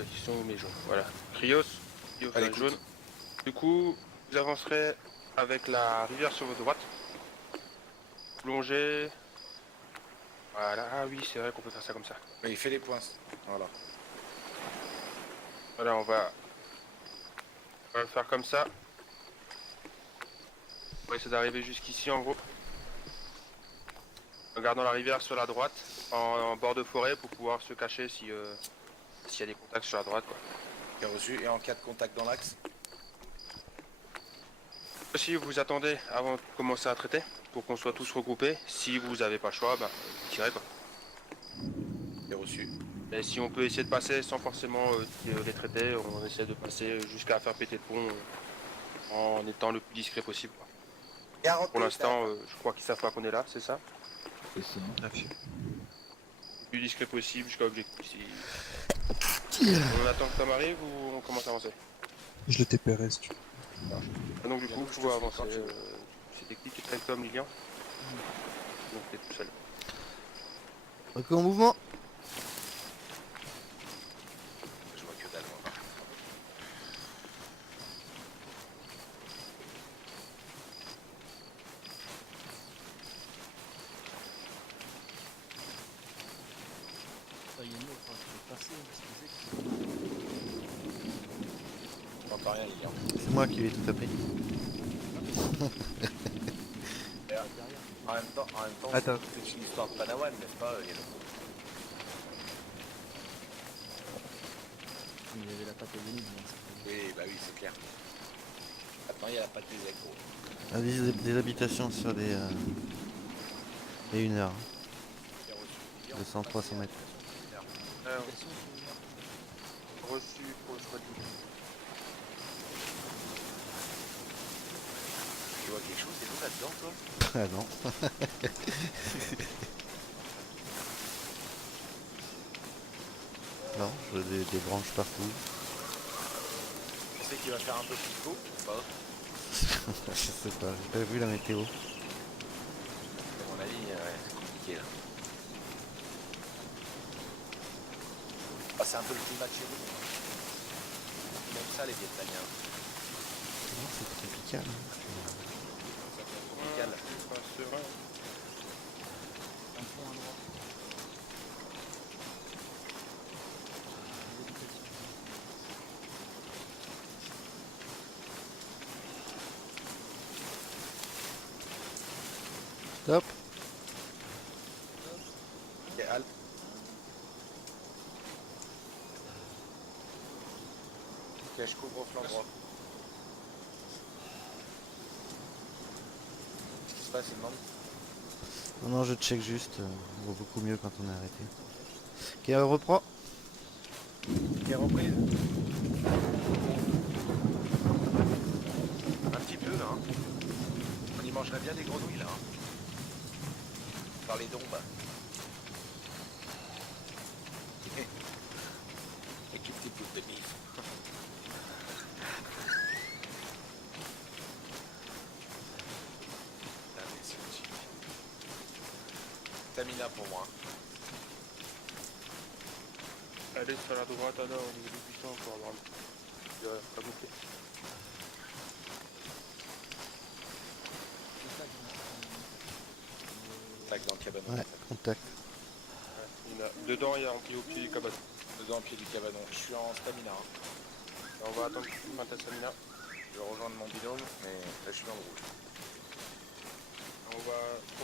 Ils sont où mes jaunes? Voilà. Krios, Allez, jaune. Du coup, vous avancerez avec la rivière sur votre droite. Plongez. Voilà. Ah oui, c'est vrai qu'on peut faire ça comme ça. Mais il fait les points. Voilà. Voilà, on va le faire comme ça. On va essayer d'arriver jusqu'ici en gros. En gardant la rivière sur la droite, en bord de forêt pour pouvoir se cacher si s'il y a des contacts sur la droite quoi. Bien reçu. Et en cas de contact dans l'axe? Si vous attendez avant de commencer à traiter, pour qu'on soit tous regroupés, si vous n'avez pas le choix, bah, vous tirez quoi. Bien reçu. Et si on peut essayer de passer sans forcément les traiter, on essaie de passer jusqu'à faire péter le pont en étant le plus discret possible. Quoi. Pour l'instant, je crois qu'ils savent pas qu'on est là, c'est ça? C'est ça. Le plus discret possible jusqu'à objectif. On attend que Tom arrive ou on commence à avancer? Je le TPRS, si tu veux. Ah, donc du coup, je dois avancer. C'est technique qui est avec Tom, Lilian. Donc t'es tout seul. Ok, en mouvement. Je vois que dalle. Moi. Je n'entends rien, Lilian. C'est moi qui l'ai tout appris. En même temps, Attends. c'est une histoire de Panawan, n'est-ce pas, Yellow? Il y avait la pâte à venir. Oui, bah oui, c'est clair. Maintenant, il y a la pâte des accros. Ah, des habitations sur des... Et 1 heure. 200-300 mètres. Reçu pour le choix du. Tu vois quelque chose, c'est tout là-dedans, toi? Ah non. Non, j'ai des branches partout. Tu sais qu'il va faire un peu plus chaud ou pas? Je sais pas, j'ai pas vu la météo. À mon avis, c'est compliqué là. Ah, c'est un peu le climat de chez nous. Ils aiment ça, les Vietnamiens. Non, c'est tropical. Ça devient tropical. Pas serein. Un fond à droite. Stop. Ok, halte. Ok, je couvre au flanc droit. Qu'est-ce qui se passe, il demande? Non, non, je check juste. On voit beaucoup mieux quand on est arrêté. Ok, on reprend. Ok, reprise. Un petit peu là. Hein. On y mangerait bien des grenouilles là. Hein. Par les dombes. Et une petite bouffe de bif. Putain, mais c'est magnifique. Stamina pour moi. Allez sur la droite alors au niveau du buisson pour avoir pas bouffer. Tac dans le cabanon. Ouais, contact. Dedans il y a rempli au pied du cabanon. Dedans, pied du cabanon. Je suis en stamina. Hein. On va attendre que tu fasses ta stamina. Je vais rejoindre mon binôme, mais là je suis dans le rouge. On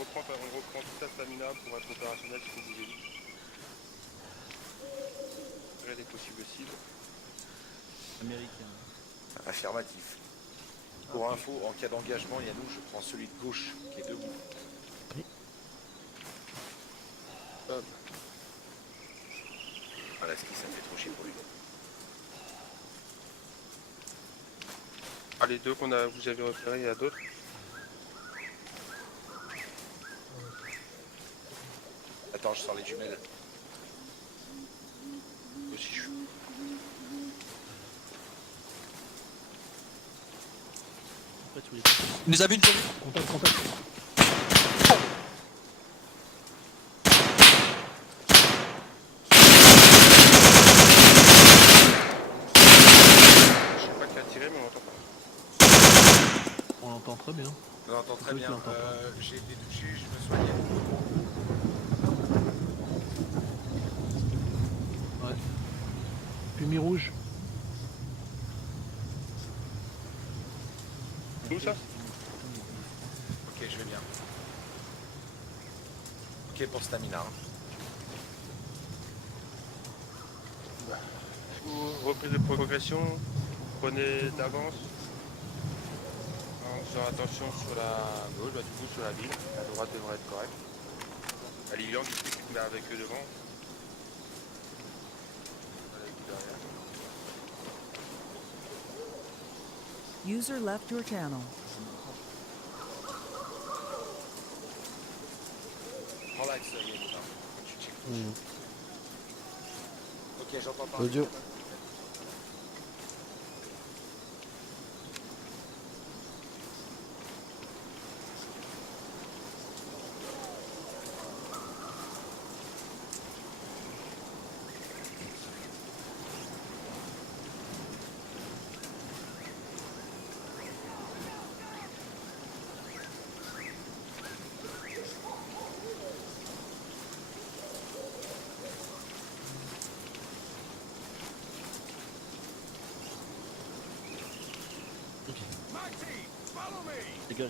reprend toute ta stamina pour être opérationnel si vous voulez. Tirer des possibles cibles. Américain. Affirmatif. Pour info, en cas d'engagement, Yannou, je prends celui de gauche qui est debout. Hop. Voilà, ce qui ça me fait trop chier pour lui. Ah, les deux vous avez repérés, il y a d'autres. Attends, je sors les jumelles. Aussi je suis. Il nous a vu une fois. Contact, contact. très bien. Je vous entends très Toi, tu bien. l'entends pas. J'ai été touché, je me soignais. Ouais. Fumée rouge. Où ça? Ok, je vais bien. Ok pour Stamina. Hein. Reprise de progression, prenez d'avance en faisant attention sur la gauche, bah, du coup sur la ville, la droite devrait être correcte. À Lilian, du coup, tu te mets avec eux devant. Voilà, avec eux derrière. User left your channel. Prends l'axe, Yannick, hein, quand tu checkes. Mhm. Ok, j'entends parler. Audio.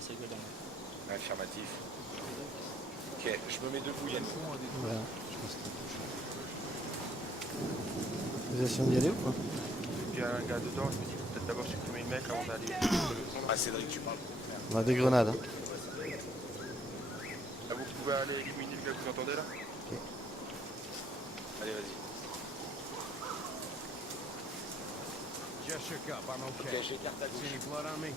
C'est gueule dans la... Affirmatif. Ok, je me mets debout, Yannick. Voilà, je pense que c'est tout chaud. Vous essayez d'y aller ou pas? Il y a un gars dedans, je me dis, faut peut-être d'abord supprimer le mec avant d'aller sur le fond. Ah, Cédric, tu parles trop, frère. On a des grenades. Hein. Ah, vous pouvez aller éliminer le gars que vous entendez là? Allez, vas-y. Just shook up. I'm Ok, okay. j'écarte à See any gauche. blood on me?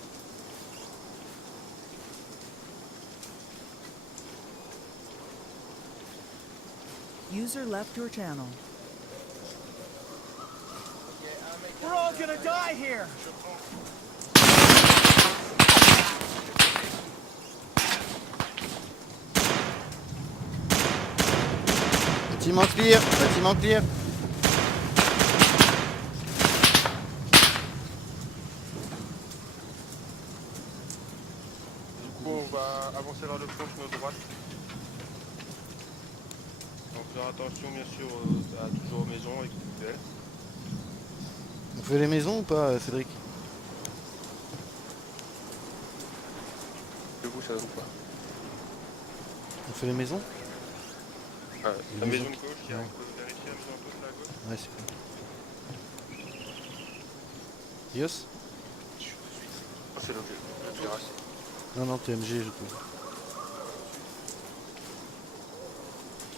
User left your channel. We're all gonna die here. Bâtiment clear, bâtiment clear. Du coup, on va avancer vers le fond sur notre droite. En faisant attention, bien sûr, toujours aux maisons et individuelles. On fait les maisons ou pas, Cédric? De vous, ça donne quoi? On fait les maisons? La Les maison maisons de gauche, il y a vérifier la maison de gauche, la gauche. Ouais, c'est bon. Yos? Oh, c'est l'objet, la terrasse. Non, non, TMG, je trouve.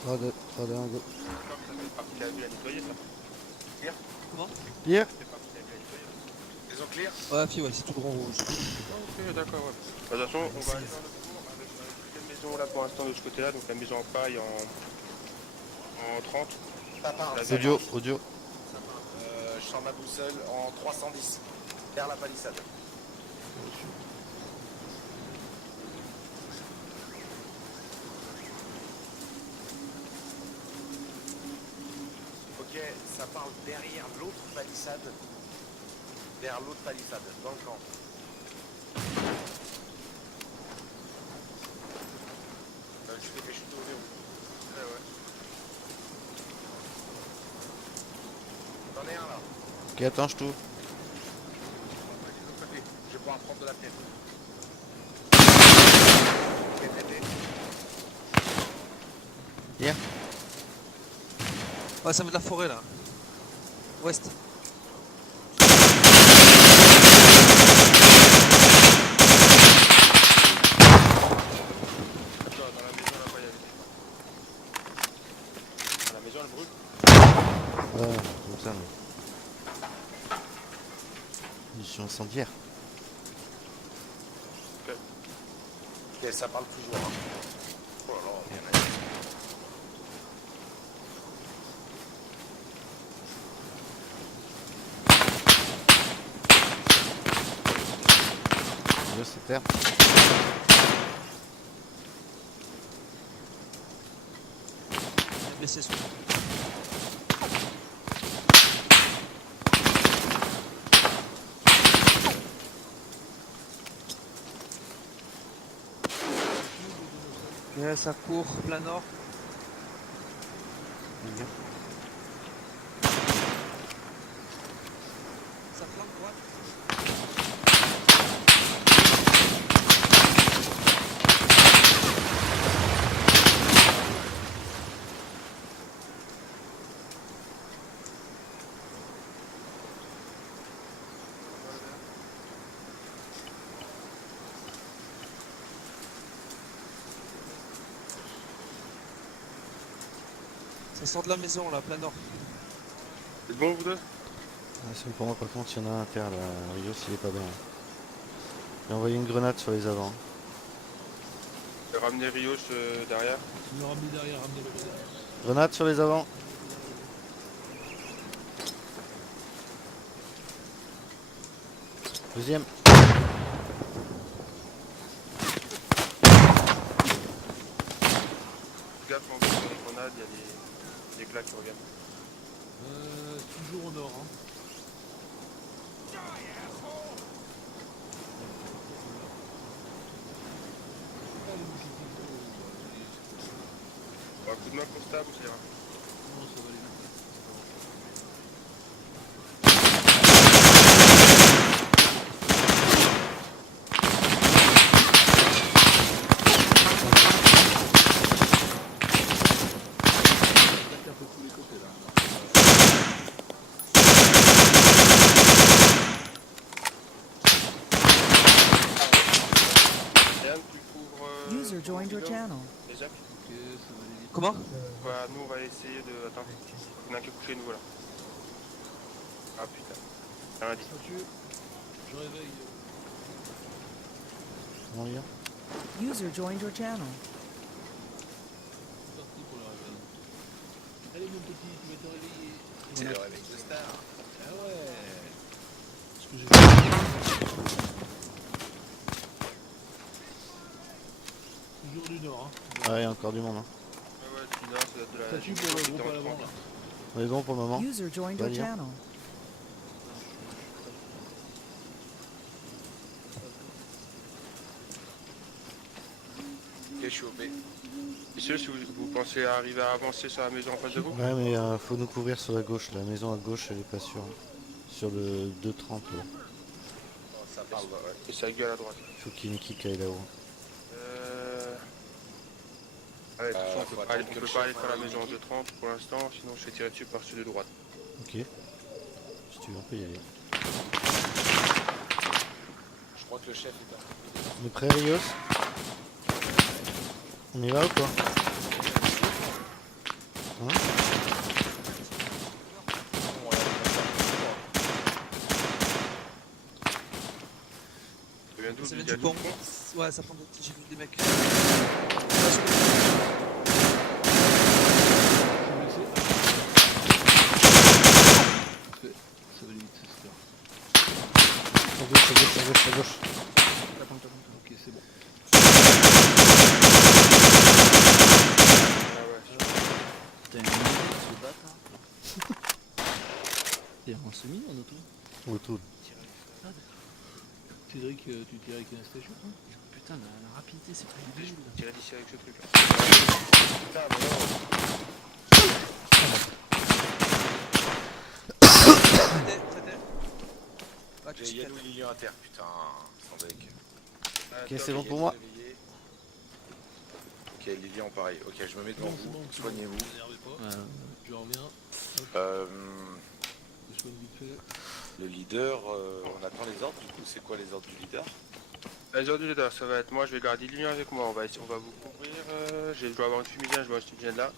3, 2, 1, go. Ça fait partie de la ville à nettoyer, ça. Clear? Ça fait partie de la ville à nettoyer. Maison clear. Ouais, fi, ouais, c'est tout grand rouge. Ok, d'accord, ouais. De toute façon, on va aller vers le four avec quelle maison là pour l'instant de ce côté-là, donc la maison en paille en 30. Ça part. La Audio, audio. Je sors ma boussole en 310. Vers la palissade. Ok, ça parle derrière l'autre palissade. Vers l'autre palissade, dans le camp. Tu t'es fait chuter au verrou. Ouais, ouais. T'en es un là. Ok, attends, je t'ouvre. Je vais pouvoir prendre de la fenêtre. Ok, traité. Hier. Ouais, ça met de la forêt là. Ouest. Attends, dans la maison là-bas, il y avait des... Dans la maison, elle brûle. Ouais, comme ça, mais. Mission incendiaire. Ok, ça parle toujours. Hein. Oh là là, bien. Yos, c'est terre. Blessé sur. Ouais, ça court, plein nord. Bien. Ça flanque droite. Ça sort de la maison là, plein nord. C'est bon vous deux? Ah, c'est bon pour moi, par contre, il y en a un à terre là. Rios, il est pas bien. J'ai envoyé une grenade sur les avants. Ramener Rios derrière. Tu me ramener derrière, ramener le derrière. Grenade sur les avants. Deuxième. Gaffe quand vous faites les grenades, il y a des claques qui reviennent. Toujours au nord. Hein. Un coup de main constable, c'est ira. Non, ça va aller vite. Un peu tous les côtés là. Yann, tu couvres User joined your channel. les Jacques. Ok, ça va aller vite. Comment? Voilà, nous on va essayer de... Attends, il y en a un qui est couché nous là. Ah putain. Rien dit. Mathieu, je réveille. Bon, lire. User joined your channel. C'est parti pour le réveil. Allez mon petit, tu vas te réveiller. C'est le réveil de star. Ah ouais. Ce que j'ai fait. Toujours du nord. Hein. Ah, il y a encore du monde. Hein. Ouais, ouais, du nord, ça doit être de la... Statut pour le groupe à l'avant là. On est bon pour le moment. User joined your Vas-y, hein. channel. Ok, je suis au B. Messieurs, si vous pensez arriver à avancer sur la maison en face de vous? Ouais, mais faut nous couvrir sur la gauche. La maison à gauche, elle est pas sûre. Sur le 230, là. Oh, ça parle, ouais. Et sa gueule à droite. Il faut qu'il y ait une équipe qui aille là-haut. Ouais, de toute façon, faut on attendre peut que le pas aller chef faire la envoie maison en une 230 pour l'instant, sinon je fais tirer dessus par celui de droite. Ok. Si tu veux, on peut y aller. Je crois que le chef est là. On est prêt, Rios? On y va ou quoi? Hein? Bon, Ça vient d'où? Ça vient Gars du pont. pont. Ouais, ça prend d'autres. J'ai vu des mecs. Ça va aller vite, c'est super. À gauche, à gauche, à gauche, à gauche. Ok, c'est bon. Ah ouais. T'as une minute de se battre là. T'es en semi en auto? Autour. Ah d'accord. Cédric, tu tires avec un station hein? Putain, la rapidité c'est pas une Je bulle. peux tirer d'ici avec ce truc là. putain, mais non. Traité. Bah, J'ai Yannou et Lilian à terre, putain. Sans deck. Ok, c'est bon pour moi. Ok, Lilian pareil. Ok, je me mets devant C'est vous. bon, c'est Soignez-vous. bon. N'énervez pas. Je reviens. Je soigne vite fait. Le leader, on attend les ordres du coup. C'est quoi les ordres du leader? Aujourd'hui, les deux, ça va être moi, je vais garder l'union avec moi. On va vous couvrir. Je dois avoir une fumigène, je vois une fumigène là.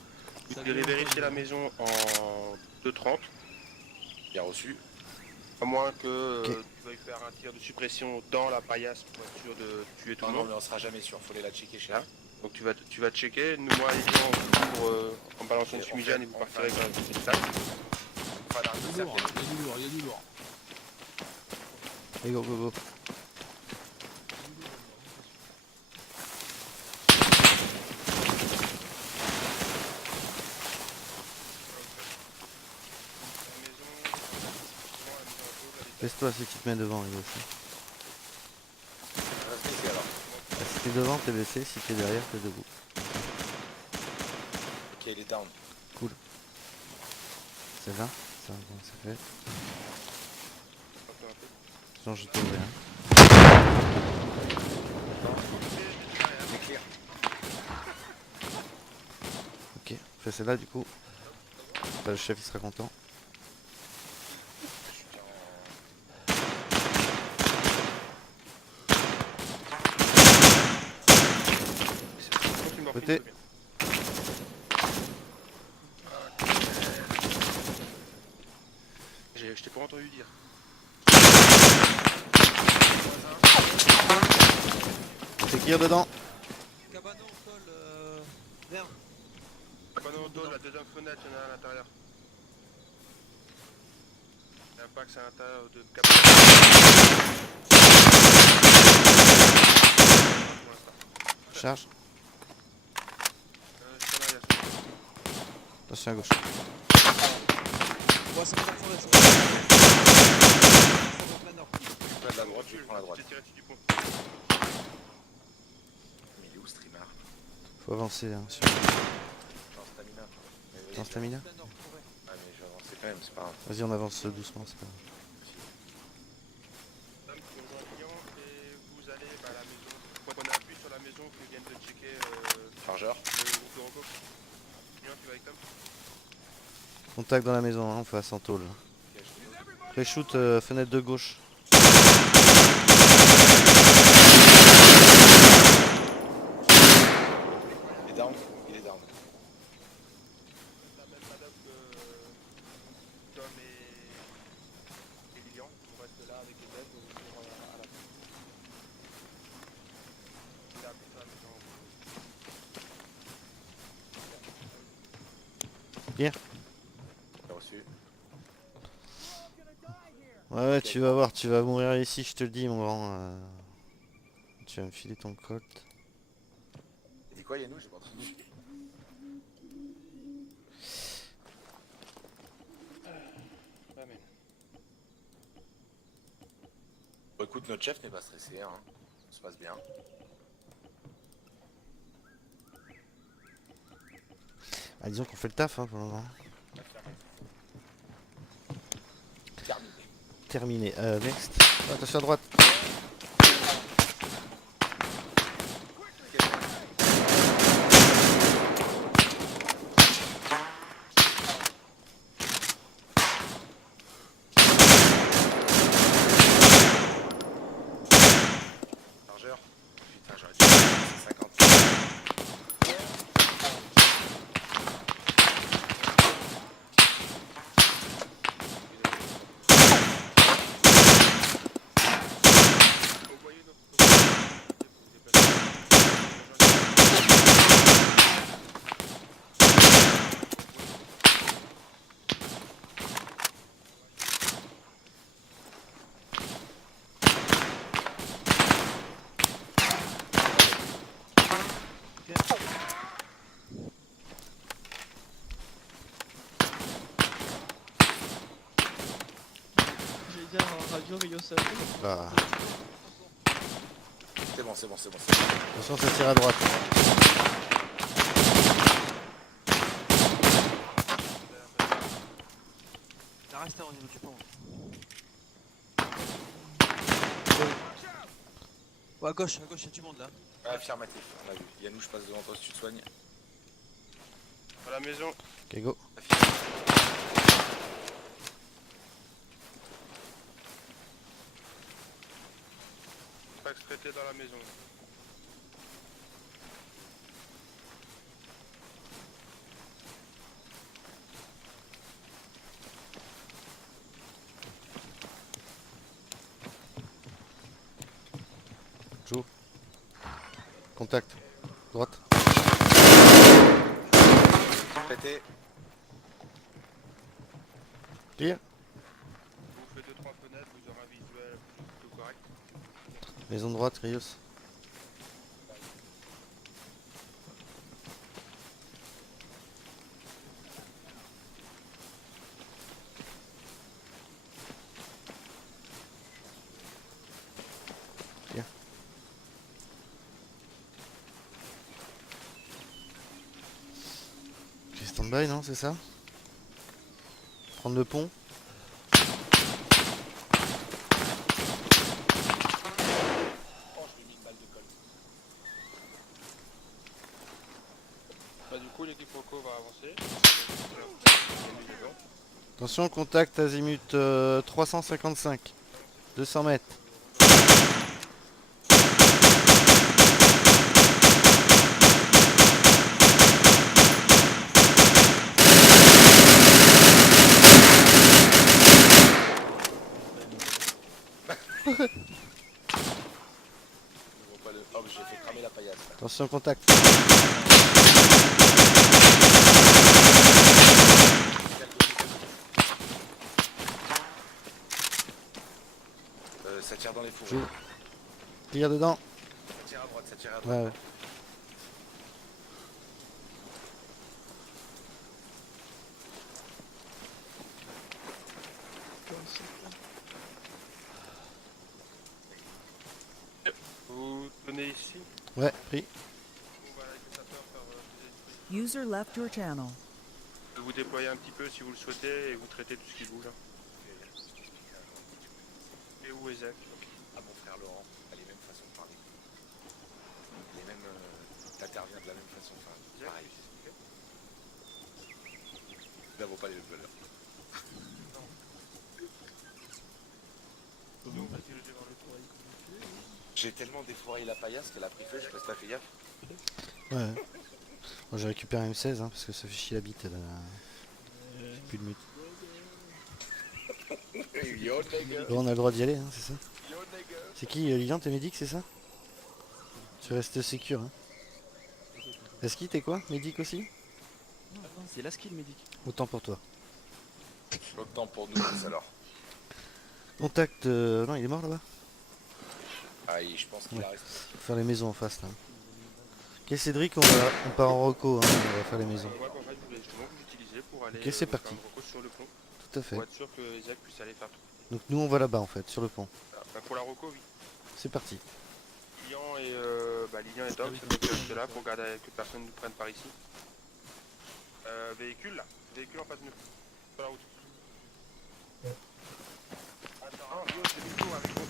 Vous allez vérifier la maison en 2.30. Bien reçu. À moins que Ok. tu veuilles faire un tir de suppression dans la paillasse pour être sûr de tuer tout Non, le non, monde. mais on sera jamais sûr. Faut aller la checker chez Hein Donc tu vas checker. Nous, moi, les gens, on couvre en balançant une Et on fumigène fait- et vous on partirez fait- avec une tac. Pas d'un Il y a du lourd, il y a du lourd, il y a du lourd. Allez, go, go, go. Laisse-toi si tu te mets devant, Rios. Reste ici alors. Si t'es devant, t'es baissé. Si t'es derrière, t'es debout. Ok, il est down. C'est là. Ça, bon, c'est fait. Un peu. Sinon, je t'ouvre. Hein. Il est clear. Ok, fais celle-là du coup. Bah, le chef il sera content. Je suis bien Continue, morphine, Côté. tout bien. Je t'ai pas entendu dire. C'est qui dedans? Cabano, sol, vert. Cabano auto, la deuxième fenêtre, il y en a un à l'intérieur. L'impact c'est à l'intérieur de cabano. Pour l'instant. Charge. Je suis en arrière. Attention à gauche. Ouais, c'est pas la forêt, c'est pas la forêt. Ça va plein nord. là de la droite, je prends la droite. J'ai tiré dessus du pont. Mais il est où streamer? Faut avancer hein, sur... Dans stamina. Mais vas-y, Dans stamina. Plein nord, forêt. Ah mais je vais avancer quand même, c'est pas grave. Vas-y, on avance doucement, c'est pas grave. Dame, tu rejoins un client et vous allez à la maison. Prenez appui sur la maison que viennent de checker Chargeur. le groupe de Rocco. Client qui va avec Tom. Contact dans la maison, hein, on fait à 100 tôle. Ok, je Pré-shoot, fenêtre de gauche. Il est down. Il est down. La même madame que Tom et Lilian. On reste là avec les aides pour à la fin. Il a appris ça maintenant. T'as reçu. Ouais, tu vas voir, tu vas mourir ici, je te le dis, mon grand. Tu vas me filer ton colt. Il dit quoi Yannou? J'ai pas entendu. Amen. Bon écoute, notre chef n'est pas stressé, hein. Ça se passe bien. Ah, disons qu'on fait le taf hein, pour le moment. Terminé. Terminé. Next. Attention à droite. Chargeur. Putain, j'aurais dû faire 50. Envoyez notre vous déplacer. J'ai dit en radio, mais yo, ça. Ah. C'est bon, c'est bon, c'est bon. Attention, ça tire à droite. Il a resté au niveau du pont. Ouais, à gauche, il y a du monde là. Ouais, affirmatif, on a vu. Yannou, je passe devant toi si tu te soignes. À la maison. Ok, go. Pax traité dans la maison. Joue. Contact. Droite. Pété. Clear. Vous faites 2-3 fenêtres, vous aurez un visuel plutôt correct. Maison droite, Rios. Clear. Stand-by, non, c'est ça? Prendre le pont? Oh, je lui ai mis une balle de colle. Bah, du coup, l'équipe Rocco va avancer. Attention, contact azimut 355. 200 mètres. Oh, j'ai fait cramer la paillasse. Là. Attention, contact. Ça tire dans les fours. Joue. Tire dedans. Ça tire à droite, ça tire à droite. Ouais, ouais. Vous tenez ici. Ouais, pris. On va avec le sapeur faire des trucs. User left your channel. Vous déployer un petit peu si vous le souhaitez et vous traitez tout ce qui bouge. Et où Isaac? À mon frère Laurent, t'as les mêmes façons de parler. Les mêmes. T'interviens de la même façon. Enfin, pareil. Nous n'avons pas les mêmes valeurs. J'ai tellement défoiré la paillasse qu'elle a pris feu, je sais pas si t'as fait gaffe. Ouais. Bon, j'ai récupéré un M16 hein, parce que ça fait chier la bite. Elle a... J'ai plus de mute. Yo, nigga. Bon, on a le droit d'y aller, hein, c'est ça? C'est qui Lilian, t'es médic, c'est ça? Tu restes sécure. Hein. Eski, t'es quoi? Médic aussi? C'est la skill médic. Autant pour toi. Autant pour nous tous alors. Contact. Non, il est mort là-bas? Ah, je pense qu'il Ouais. a resté. Faut faire les maisons en face là. Ok, Cédric, on part en reco, hein, on va faire les maisons. On va en fait justement que j'utilisais pour aller Ok, c'est faire parti. un Rocco sur le pont. Tout à fait. Pour être sûr que Isaac puisse aller faire tout. Donc nous on va là-bas en fait, sur le pont. Bah, pour la Rocco, oui. C'est parti. Lilian et Tom, c'est donc rester là pour garder que personne ne nous prenne par ici. Véhicule là, véhicule en face de nous. Sur la route. Attends, Rio, c'est du coup avec vous.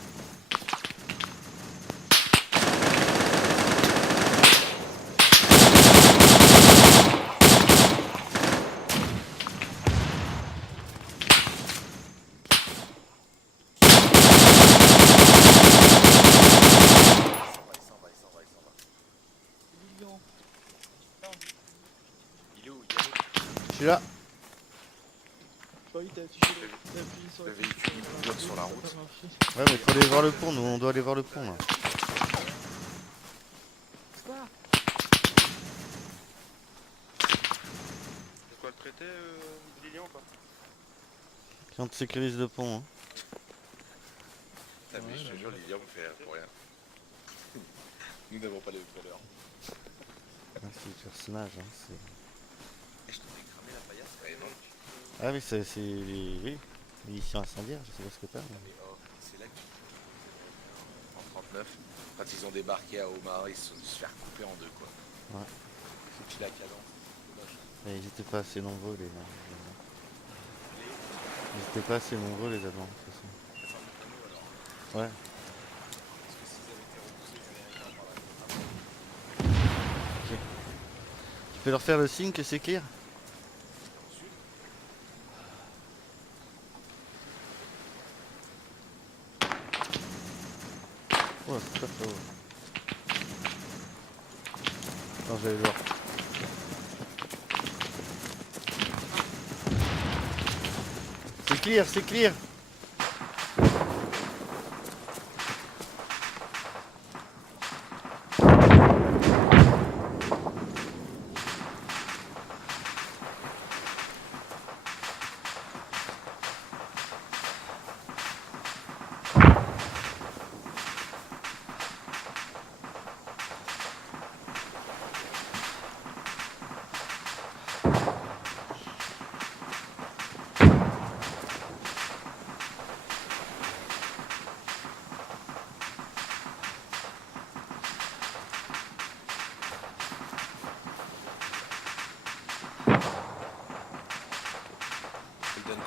Il est où? Je suis là. Le véhicule il bloque sur la route. Ouais mais faut aller voir le pont, nous on doit aller voir le pont là. C'est quoi le traité, Lilian ou pas? Quand on sécurise le pont. Hein. Ah, mais je te jure, Lilian me fait pour rien. Nous n'avons pas les mêmes valeurs. Ah, c'est le personnage. Hein, c'est... Et je t'ai cramé la paillasse? Eh non. Ah oui, c'est les... Oui, munitions incendiaires, je sais pas ce que t'as. Mais... Mais oh, c'est là que en 39, quand ils ont débarqué à Omaha, ils se sont se faire couper en deux quoi. Ouais. Faut qu'il a cadence. Dommage. Mais ils étaient pas assez nombreux les... Ils étaient pas assez nombreux les Allemands, de toute façon. Ouais. Parce que s'ils avaient été repoussés, les Américains par la Tu peux leur faire le signe que c'est clear? Ouais, c'est pas trop. Attends, je vais aller voir. C'est clear, c'est clear.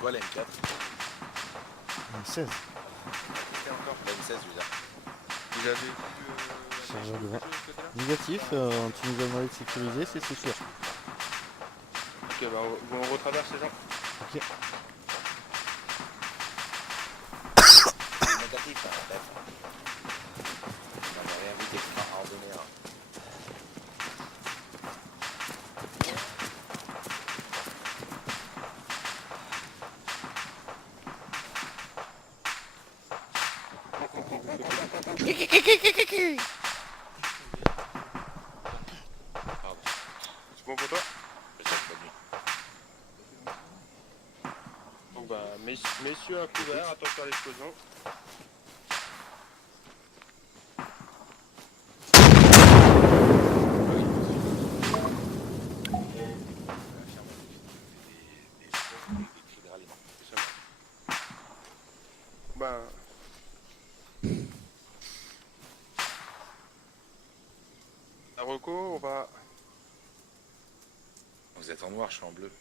quoi la M4? 16. C'était encore la M16, je veux dire. Vous avez vu Serveur de de vin. côté-là? Négatif, tu nous as demandé de sécuriser, c'est sûr. Ok, bah on retraverse les gens. Ok. Négatif, hein, bref. On n'a rien vu d'extraordinaire. Pardon, C'est bon pour toi? je sais pas nuit. Donc bah, messieurs à couvert, attention à l'explosion. Des cris de ralliement. C'est ça. Bah... La reco, on va... Vous êtes en noir, je suis en bleu.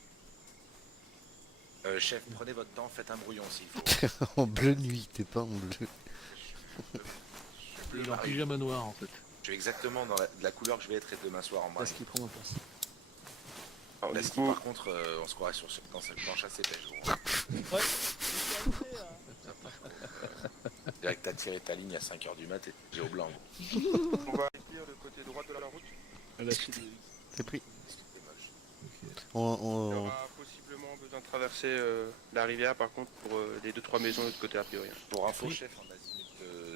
Chef, prenez votre temps, faites un brouillon s'il faut. En bleu nuit, t'es pas en bleu. Il est en pyjama noir en fait. Je suis exactement dans la couleur que je vais être demain soir en Parce bref. qu'il prend ma place. Alors, La du ski, coup, par contre, on se croirait dans cette planche assez pêche. Gros. Je dirais que t'as tiré ta ligne à 5h du mat et j'ai au blanc. Gros. on va écrire le côté droit de la route. C'est pris. C'était moche. Il y On... aura possiblement besoin de traverser la rivière par contre pour les 2-3 maisons de l'autre côté a priori. Pour info, chef, en azimut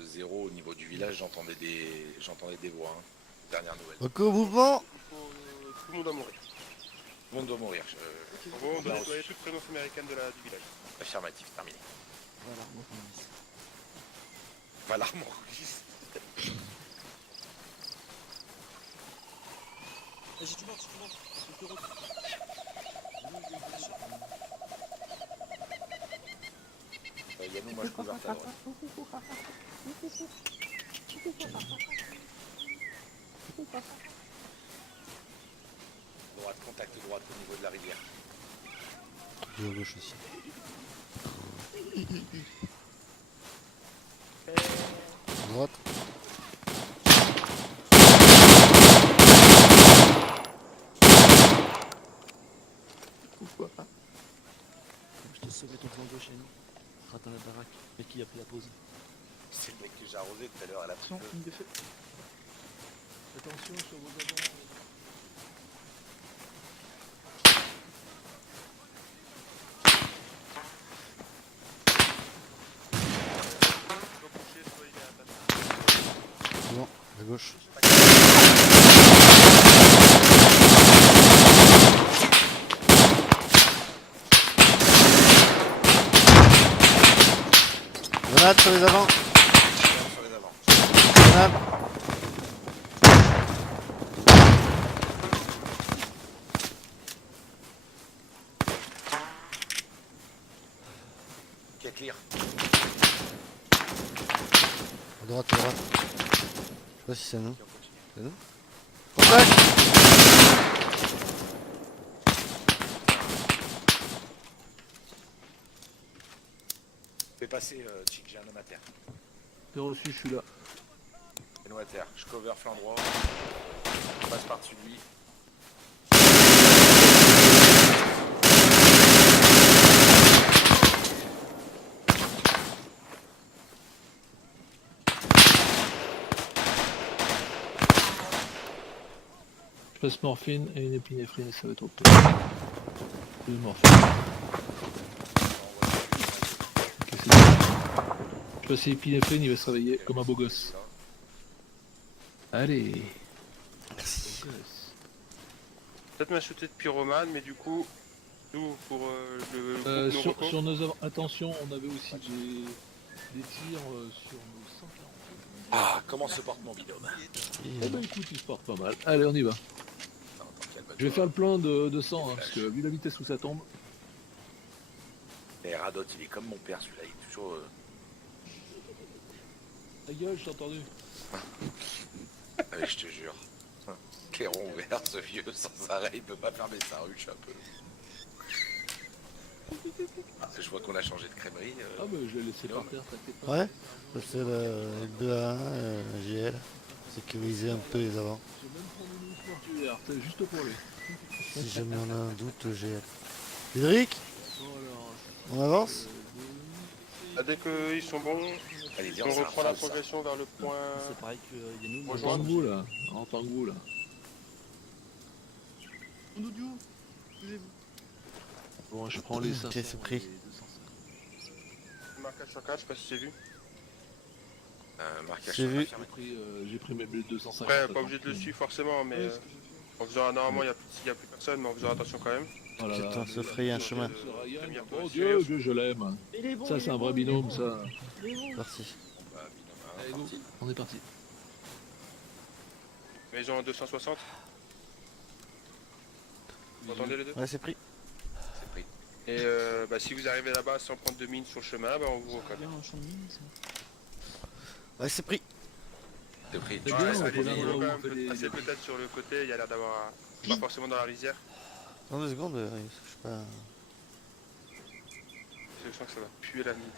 0 au niveau du village, j'entendais des voix. Hein. Dernière nouvelle. Reco, mouvement. Tout le monde doit mourir. Tout le monde doit mourir. En gros, on doit Bah, nettoyer toute présence américaine du village. Affirmatif, terminé. Voilà, moi je m'en laisse. Va l'arme enregistre. Vas-y, tu montes, tu montes. C'est le retour. Yannou, moi je couvre à droite. Droite, contact droite au niveau de la rivière. Et à gauche aussi. Droite. Pourquoi pas? Je te sauvé ton plan gauche, Yannou. Rate dans la baraque. Mais qui a pris la pause? C'est le mec que j'ai arrosé tout à l'heure à la Attention, prise. une défaite. Attention sur vos avants. Soit couché, soit il est attaché. Bon, à gauche. Grenade sur les avants. Sur les avants. Grenade. Quai clear. À droite, à droite. Je sais pas si c'est nous. Et on continue. C'est nous. Contact. Fais passer, Chick, j'ai un homme à terre. T'es reçu, je suis là. Un homme à terre. Je cover flanc droit. Je passe par-dessus lui. Je passe morphine et une épinéphrine et ça va être ok. Deux morphine. Ok, c'est bon. Je passe épinéphrine, il va se réveiller comme un beau gosse. Allez. Merci. Beau gosse. Peut-être m'a shooté de pyromane, mais du coup, nous pour le groupe nos Sur, recos, sur nos attention, on avait aussi des tirs sur nos 140. Ah, comment se porte mon binôme? Eh ben écoute, il se porte pas mal. Allez, on y va. Non, attends, calme-toi. Je vais faire le plein de sang, hein, parce que vu la vitesse où ça tombe. Et Radot, il est comme mon père, celui-là. Il est toujours. Ta gueule, je t'ai entendu. Allez, je te jure. Clairon ouvert, ce vieux, sans arrêt, il peut pas fermer sa ruche un peu. Je vois qu'on a changé de crèmerie. Ah bah je l'ai laissé par terre, t'inquiète pas. Ouais, ça, c'est le L2A1 GL. Sécuriser un peu les avant. J'ai même promené une mortuaire, c'est juste pour lui. Si jamais on a un doute, GL. Cédric, Bon alors, on avance Ah, dès qu'ils sont bons, Allez, viens, on c'est un reprend la phrase, ça. progression vers le point. C'est pareil que Yannou. en Rejoindre. tant que vous là, en tant que vous là. Bon, je prends les 500. Ok, c'est pris. et les 205. Marquage sur 4, je sais pas si c'est vu. Marquage J'ai sur vu. confirmé. J'ai pris mes 250. Après, pas obligé de le suivre forcément, mais en faisant normalement, il n'y a plus personne, mais en faisant attention quand même. Voilà, Putain, là, se frayer un chemin. ce Ryan, Première oh fois, Dieu, c'est- je l'aime. Il est bon. Ça, c'est un vrai binôme, ça. Parti. Bah, binôme Allez, un, go. parti. On est parti. Maison en 260. Vous entendez les deux? Ouais, c'est pris. C'est pris. Et bah, si vous arrivez là-bas sans prendre de mine sur le chemin, bah, on vous recolle. Bien un champ de mine, ça. Ouais, c'est pris. C'est pris. C'est Ouais, bien, allez-y, on fait là, quand on même, fait des- passez peut-être sur le côté, il y a l'air d'avoir pas forcément dans la rizière. Dans 2 secondes, je sais pas. Je sens que ça va puer la mine.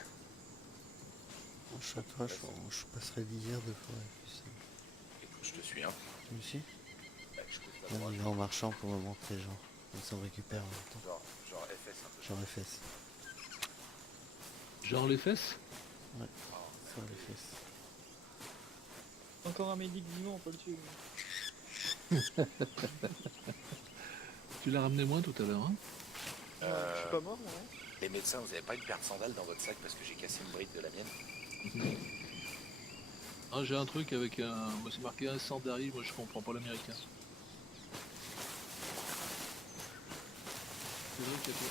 Je suis à toi, je passerai l'hiver 2 fois. Écoute, je te suis, hein. Tu me suis Ouais, je pousse la On droite. y va en marchant pour me monter, genre. Comme ça on récupère en même temps. Genre FS un peu. Genre les fesses. Genre les fesses. Sur les fesses. Encore un médic vivant, on peut le tuer. Tu l'as ramené moins tout à l'heure, hein. Je suis pas mort, moi. Hein. Les médecins, vous avez pas une paire de sandales dans votre sac parce que j'ai cassé une bride de la mienne? Ah, j'ai un truc avec un... Moi, c'est marqué un sandari, moi je comprends pas l'américain. C'est vrai qu'il y a quoi.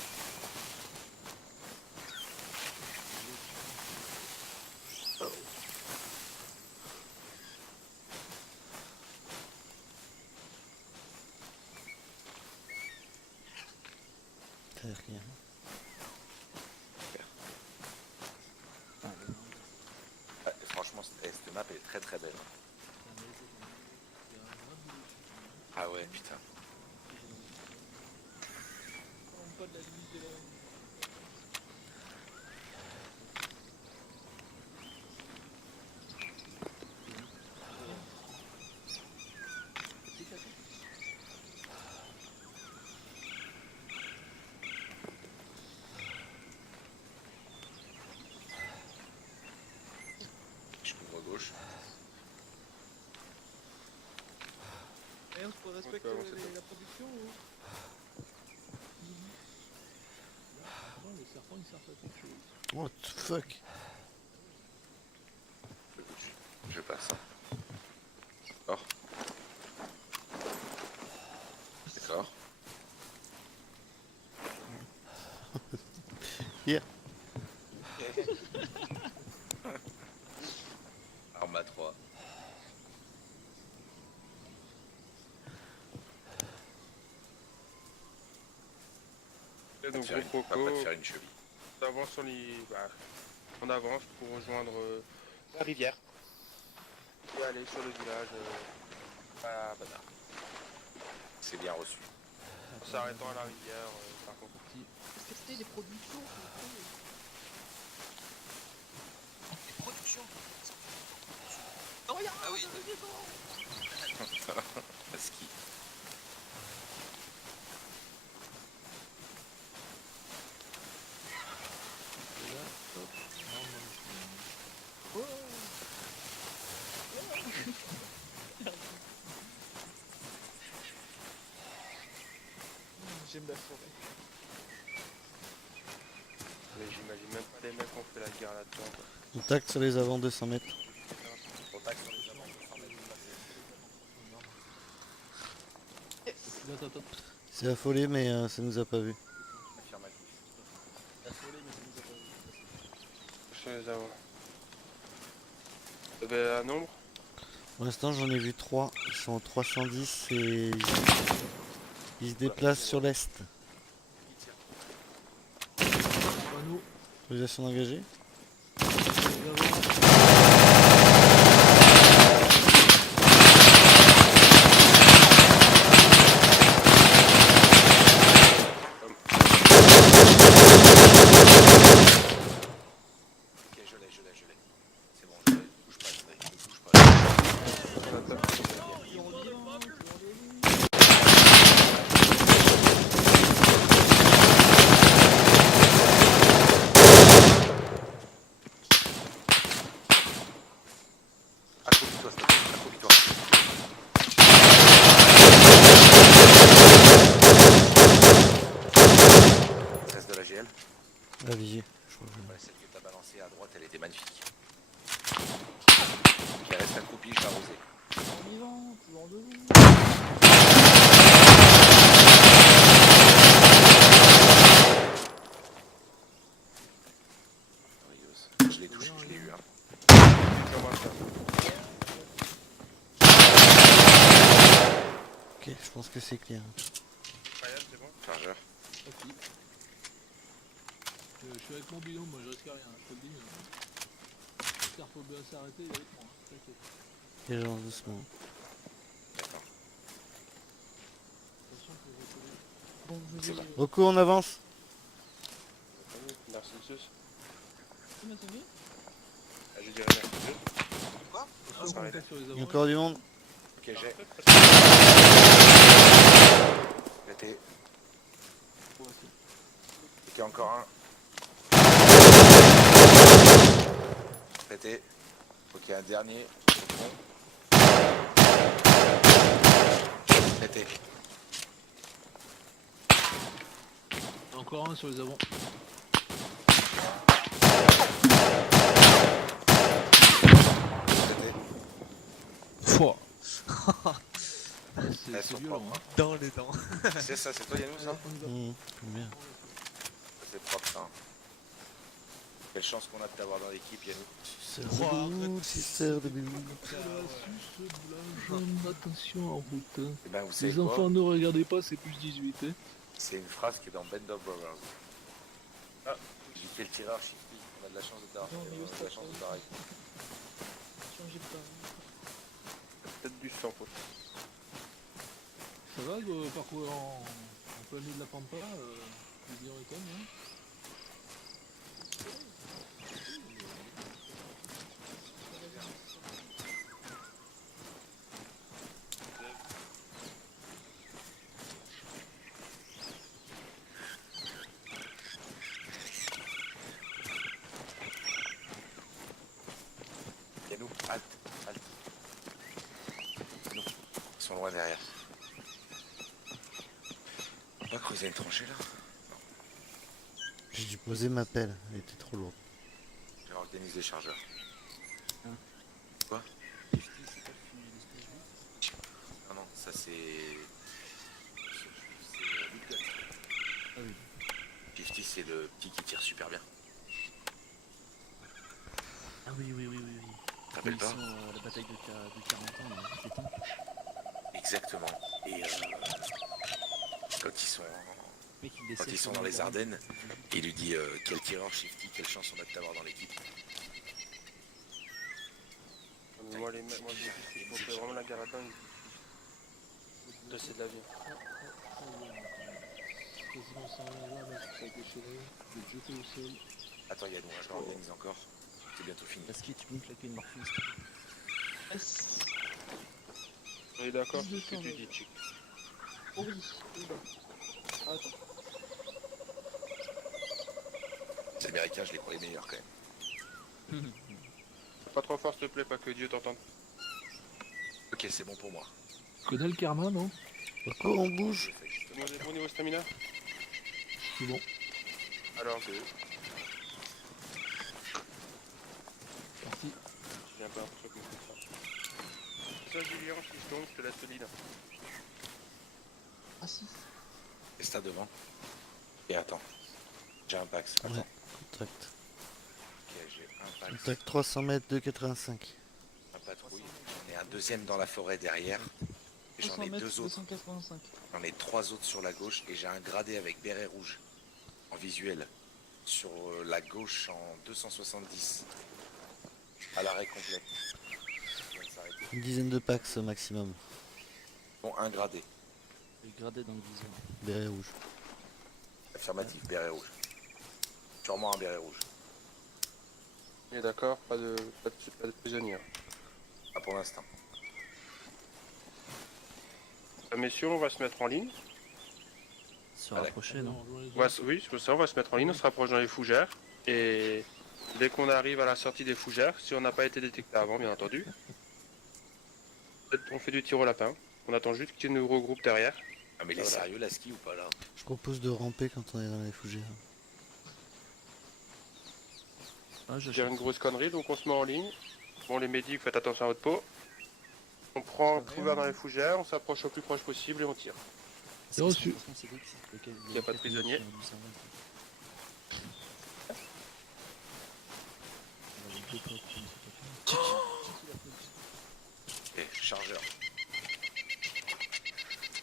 T'as rien. Ah, franchement, cette map elle est très très belle. Ah ouais, putain. Je couvre à gauche. Et on se respecte Ouais, c'est ça. la production ou... Non, les serpents ils servent à quelque chose. What the fuck? Écoute, je passe. D'accord. D'accord. Here. Arma 3. Et donc, Faire une- gros pas coco, de faire une cheville. on avance, on avance pour rejoindre la rivière. Et aller sur le village à Bana. C'est bien reçu. En s'arrêtant à la rivière, par contre. Respecter les productions. Les productions. Oh, regarde, Ah oui. À ski. Et là, hop, non, non, J'aime la forêt. Mais j'imagine même pas les mecs qui ont fait la guerre là-dedans, quoi. Contact sur les avant 200 mètres. Contact sur les avant. Attends, attends. C'est affolé, mais ça nous a pas vu. Affirmatif. Sur les avant. Vous avez un nombre? Pour l'instant, j'en ai vu 3. Ils sont en 310 et ils se déplacent sur l'est. Pas nous. Autorisation d'engager. La vigie. Je crois que... Ouais, celle que t'as balancée à droite, elle était magnifique. Qui reste accroupie, je l'arrosais. En vivant, toujours en debout. Je l'ai touché, je l'ai eu. Hein. Ça marche, ça. Ok, je pense que c'est clair. Ryan, c'est bon. Chargeur. Ok. Je suis avec mon bilan, moi je risque rien, je te le dis. J'espère qu'il faut bien s'arrêter, il est avec moi, hein, t'inquiète. Et genre doucement. D'accord. Attention que je vais Bon, je C'est vais... bon. Roku, on avance. Narcissus. Comment ça va? Ah, je dirais Narcissus. Attention, ça on arrête. compte sur les Il y a avants. encore du monde. Ok, j'ai. Pété. Ok, encore un. Pété. Ok, un dernier. Pété. Encore un sur les avants. Pété. Fouah. Elles C'est sont violent, propres, hein. Dans les dents. C'est ça, c'est toi Yannou ça? Bien. C'est propre ça. Quelle chance qu'on a de t'avoir dans l'équipe Yannou. Sister de boule. Attention en route. Et ben vous savez Les quoi? enfants ne regardez pas, c'est plus 18. Hein. C'est une phrase qui est dans Band of Brothers. Ah, j'ai quel tireur Shifty. On a de la chance de t'avoir. On a de la chance de t'avoir. Peut-être du sang, pote. Ça va, parcourir en plein milieu de la pampa, le bilan est comme, hein. Yannou, halte, halte. Non, ils sont loin derrière. On va creuser une tranchée là. J'ai dû poser ma pelle, elle était trop lourde. Je réorganise les chargeurs. Quoi? Non, non, ça c'est. C'est Woodgut. Ah oui. 50 c'est le petit qui tire super bien. Ah oui, oui, oui, oui, oui. T'appelles Ils pas? sont à la bataille de 40 ans, là. C'est tank. Exactement. Et quand Mec, il quand décède ils sont comme dans un les gamin. Ardennes, il lui dit quel tireur Shifty, quelle chance on a de t'avoir dans l'équipe. Moi, je fais vraiment la guerre à dingue. C'est de la vie. Quasiment sans rien là, mec, ça a déchiré, je vais te jeter au sol. Attends Yannou, hein, je réorganise encore. C'est bientôt fini. Est-ce que tu peux me claquer une morphine, s'il te plaît? On est d'accord sur ce que tu dis, Chick. Les Américains, je les croyais meilleurs quand même. Pas trop fort, s'il te plaît, pas que Dieu t'entende. Ok, c'est bon pour moi. Tu connais le karma, non? Roku, on bouge. On est bon niveau stamina? C'est bon. Alors, que Parti. j'ai un peu l'impression qu'on fait ça. Ça, Julien, si je tombe, je te laisse le lead. Ah si. Reste à devant. Et attends. J'ai un Pax. Attends. Ouais, contact. Ok, j'ai un Pax. Contact 300 mètres, 2,85. Un patrouille. J'en ai un deuxième dans la forêt derrière. Et j'en ai deux autres. 285. J'en ai trois autres sur la gauche. Et j'ai un gradé avec béret rouge. En visuel. Sur la gauche en 270. À l'arrêt complet. Je viens de s'arrêter. Une dizaine de packs au maximum. Bon, un gradé. Le gradé dans le viseur. Béret rouge. Affirmatif, béret rouge. Sûrement un béret rouge. On est d'accord, pas de prisonniers. Pas pour l'instant. Messieurs, on va se mettre en ligne. Se Allez. rapprocher, non? Oui, c'est ça, on va se mettre en ligne, on se rapproche dans les fougères. Et dès qu'on arrive à la sortie des fougères, si on n'a pas été détecté avant, bien entendu, on fait du tir au lapin. On attend juste qu'ils nous regroupent derrière. Ah mais il est Voilà. sérieux la ski ou pas là? Je propose de ramper quand on est dans les fougères. Ah, dire j'achète. une grosse connerie, donc on se met en ligne. Bon, les médics, faites attention à votre peau. On prend le couvert dans les fougères, on s'approche au plus proche possible et on tire. C'est reçu. Il y a pas de prisonnier. Et chargeur.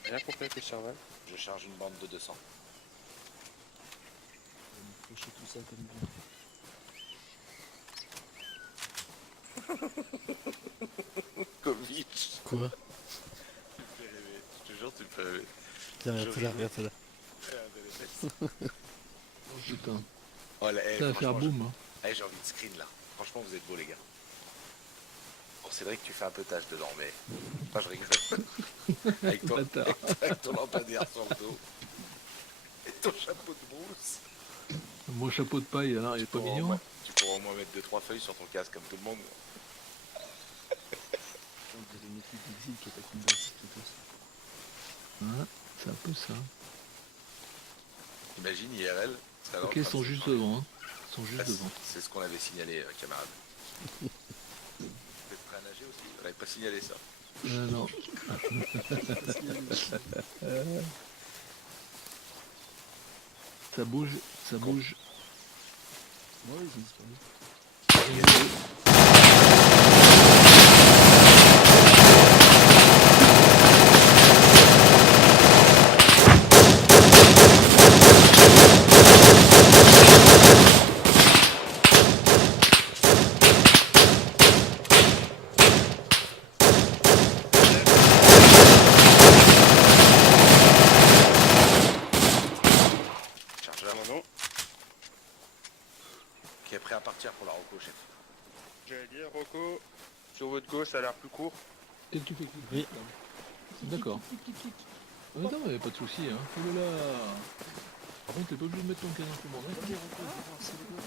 Rien compris avec le cerveau. Je charge une bande de 200. Flécher tout ça comme bien. Covid. Quoi? Tu me fais rêver. Je te jure, tu me fais rêver. Tiens, regarde là, regarde là. Oh putain, Oh, là, ça va faire boum. Hein. J'ai envie de screen là. Franchement, vous êtes beaux, les gars. Bon, c'est vrai que tu fais un peu tâche dedans, mais. Moi, je rigole. Bâtard. Avec ton lampadaire sur le dos. Et ton chapeau de brousse. Mon chapeau de paille, alors, il est pas pourras au mignon. moins- Tu pourras au moins mettre 2-3 feuilles sur ton casque comme tout le monde. On dirait une étude d'exil qui attaque une base, tout ça. Hein, c'est un peu ça. Imagine IRL. serait là en Ok, train ils de sont se juste parler. devant. Hein. Ils sont juste Ah, devant. c'est ce qu'on avait signalé, camarade. Vous êtes prêt à nager aussi? On n'avait pas signalé ça. Non. Ça bouge, ça bouge. Ouais, ils ont disparu. Chargeur. Non. Qui est prêt à partir pour la reco, chef. J'allais dire, Rocco, sur votre gauche, ça a l'air plus court. Qu'est-ce que tu fais? Oui. D'accord. Non, mais pas de soucis. Hein. Oh là là. Par contre, t'es pas obligé de mettre ton canon tout le monde. Hein.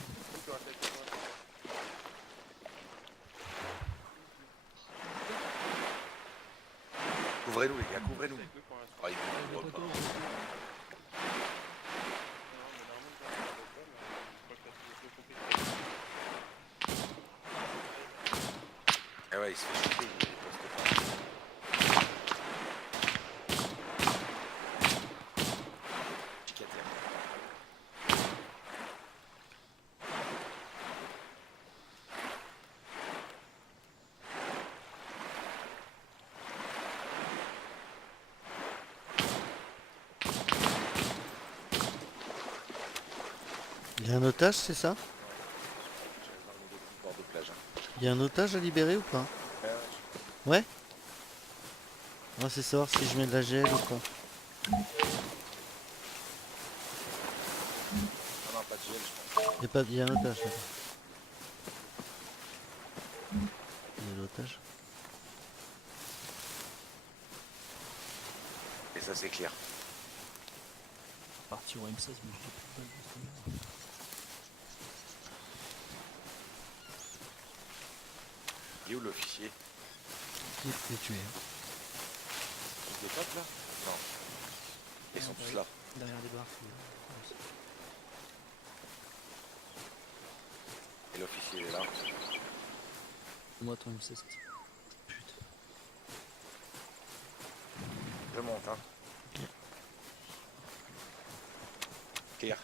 Couvrez-nous, les gars, couvrez-nous. Oh, il Il y a couvre pas pas. tort. Eh ouais, il se fait choper, il poste pas. Picater. Il y a un otage, c'est ça? J'allais voir une autre bord de plage. Hein. Il y a un otage à libérer ou pas? Ouais? On va savoir si je mets de la gel ou pas. Ah non, pas de gel, je pense. Il y a, pas... il y a un otage là. Il y a l'otage. Et ça, c'est clair. Partir au M16, mais je dis plus de balles. Il est où l'officier? Il est tué. Il est top là? Non. Ils sont tous là. Derrière les barres. Et l'officier est là. Moi, ton M16. Putain. Je monte, hein. Clair.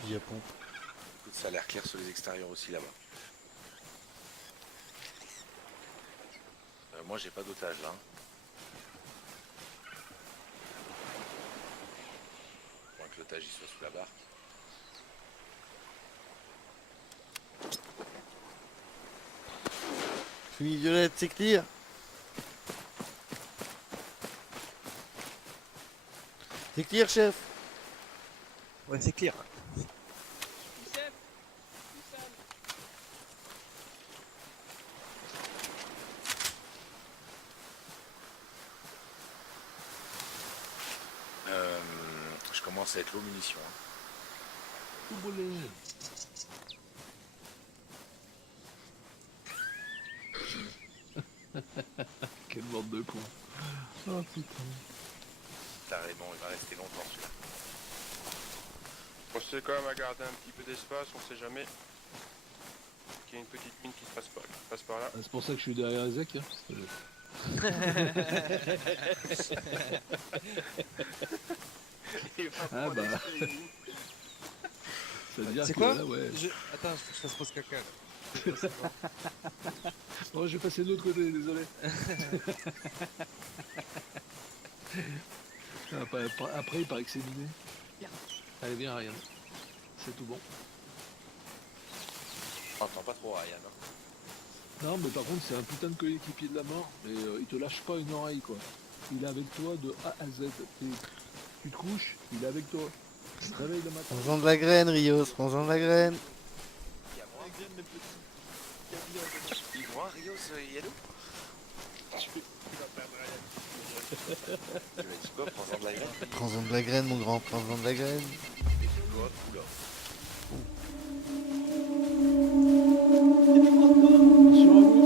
Fusil à pompe. Écoute, ça a l'air clair sur les extérieurs aussi là-bas. Moi, j'ai pas d'otage là. Hein. Moins que l'otage il soit sous la barre. Fumée violette, c'est clear. C'est clear, chef. Ouais, c'est clair. Je commence à être low munitions. Hein. Tout brûlé. Quelle bande de cons. Oh putain. carrément, il va rester longtemps celui-là. On sait quand même à garder un petit peu d'espace, on sait jamais. Qu'il y a une petite mine qui passe par là. Ah, c'est pour ça que je suis derrière Ezek. Hein. Il va Ah prendre bah. les mines. Ça veut dire C'est que quoi là, ouais. Attends, faut que je fasse pause caca. Là. Oh, je vais passer de l'autre côté, désolé. Après, il paraît que c'est miné. Allez, viens, Ryan. C'est tout bon. On entend pas trop Ryan. Hein. Non, mais par contre, c'est un putain de coéquipier de la mort. Et il te lâche pas une oreille, quoi. Il est avec toi de A à Z. Tu te couches, il est avec toi. Tu te réveilles le matin. Prends-en de la graine, Rios, prends-en de la graine. Il voit Rios Yellow. Tu m'as dit quoi? Prends-en de la graine. Prends-en de la graine, mon grand, prends-en de la graine. Et tu dois, oula. Attention à vous.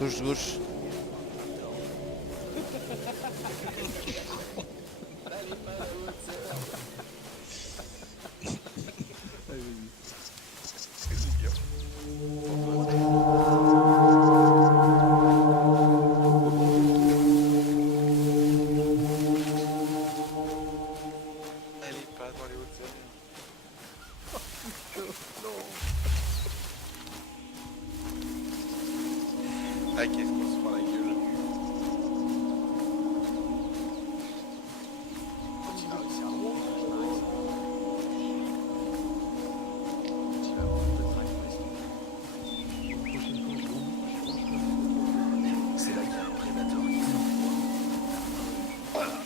Gauche, gauche. Allez, vas-y. C'est bien. Elle est pas dans les Hautes-Alpes. Ah, qu'est-ce qu'on se prend la gueule? Quand il a réussi à remonter, il a réussi. Quand il a peut-être réussi. Prochaine fois, je rentre. C'est là qu'il y a un prédateur qui s'en voilà.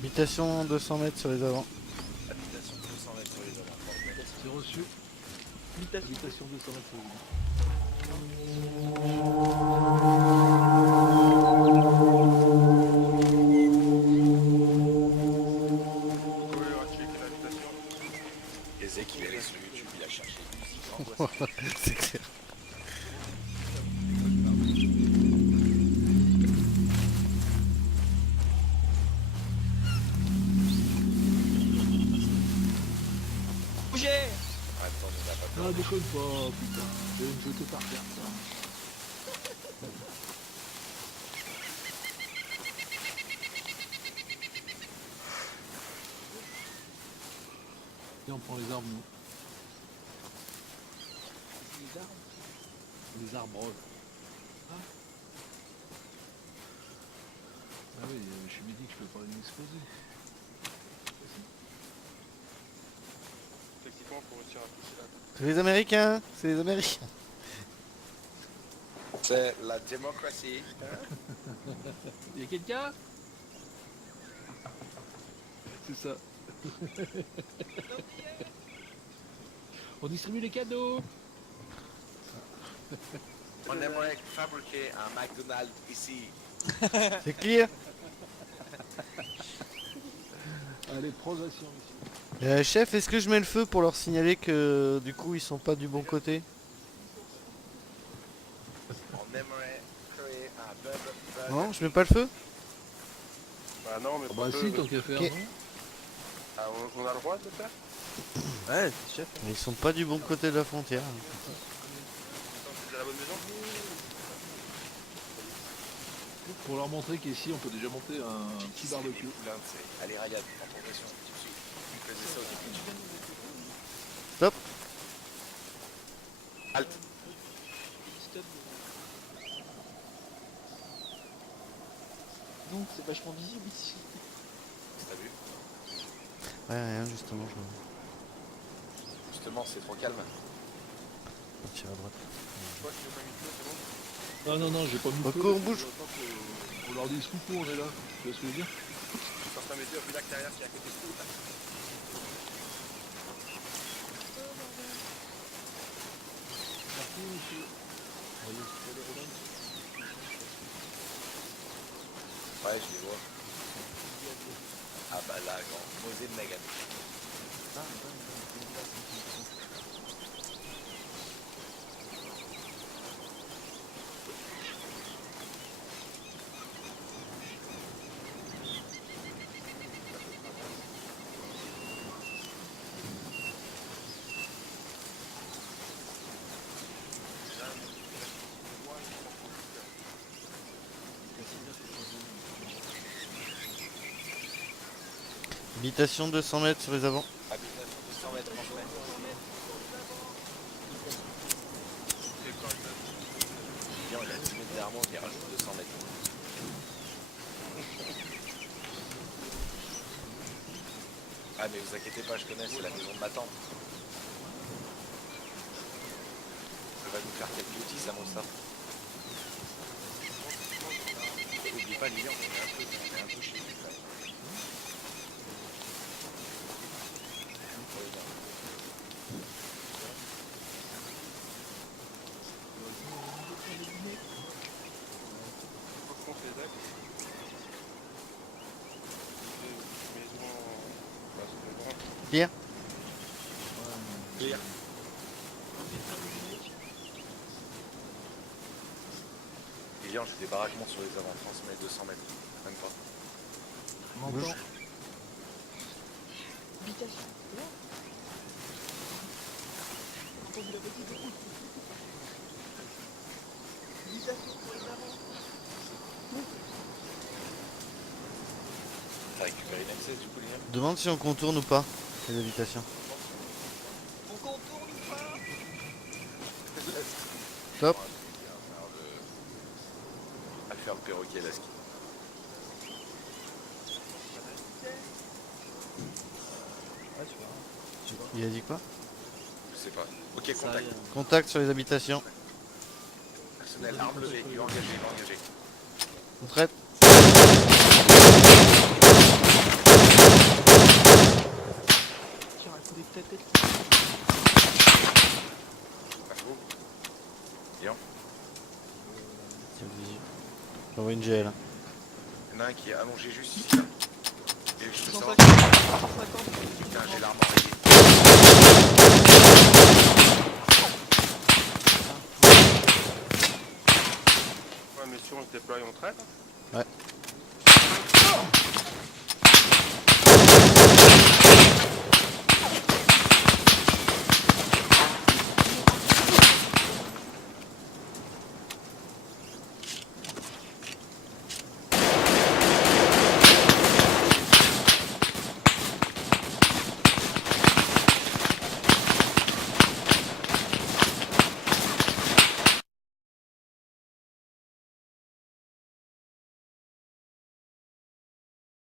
Habitation 200 mètres sur les avants. Habitation 200 mètres sur les avant. C'est reçu. Habitation 200 mètres. sur le vide. Oui, on va checker l'habitation. Ezek, il allait sur YouTube, il a cherché musique angoissante. C'est clair. Bougez. En même temps, on n'a pas Ah, déconne pas, putain. Je vais me jeter par terre, ça. Et on prend les arbres, nous. Les arbres. Ah, ah oui, je suis médic, je peux pas les exposer. Effectivement, pour réussir à pousser la... C'est les Américains, c'est les Américains. C'est la démocratie. Y'a quelqu'un? C'est ça. On distribue les cadeaux. On aimerait fabriquer un McDonald's ici. C'est clear. Allez, progression ici. Chef, est-ce que je mets le feu pour leur signaler que du coup ils sont pas du bon côté? On aimerait créer un burger. Non, je mets pas le feu? Bah non, mais Ah bah pas si, peu, tant qu'à faire, Ok. non? Ah, on a le droit de le faire? Ouais, chef. Ils sont pas du bon côté de la frontière. Attends, c'est à la bonne maison? Pour leur montrer qu'ici, on peut déjà monter un petit barbecue. Allez, Ryan, en progression, tu me suis. Tu faisais ça au début. Stop. Halt. Stop. Non, c'est vachement visible ici. T'as vu? Ouais, rien, justement, je vais Justement, c'est trop calme. partir à droite. Toi, tu veux pas une clé, c'est bon? Non, j'ai pas mis de Coco, feu, on bouge. j'attends qu'on leur dise coucou, on est là. Tu vois ce que je veux dire? Je suis en train de me dire, vu là que derrière, c'est à côté de tout. là. Partout, monsieur. Voyez, c'est les Roland. Ouais, je les vois. Ah bah là, grand. Mosé de Megan. Habitation 200 mètres sur les avants. Habitation 200 mètres, transmet. Bien, il a 10 mètres derrière moi, il rajoute 200 mètres. Ah mais vous inquiétez pas, je connais, c'est la maison de ma tante. Elle va nous faire quelques outils, ça, mon ça. N'oublie pas, Lilian, on est un peu chez lui, frère. Franchement, c'est exact. Maison. Bah, c'est grand. Pierre. Clear. Lilian, je fais des baraquements sur les avants, transmet 200 mètres. Même pas. Bouge. T'as récupéré une MC du coup, Lilian? Demande si on contourne ou pas les habitations. Top. À faire le perroquet là, ski. Il a dit quoi? Je sais pas. Ok, contact. Contact sur les habitations. Personnel, arme levée, il va engager, il va engager. On traite. Tire un coup de tête. Pas faux. Lilian. J'envoie une GL. Il y en a un qui est allongé juste ici là. Et je te sors. 150. Putain, j'ai l'arme enrayée. Ouais, mais si on se déploie, on traite. Ouais.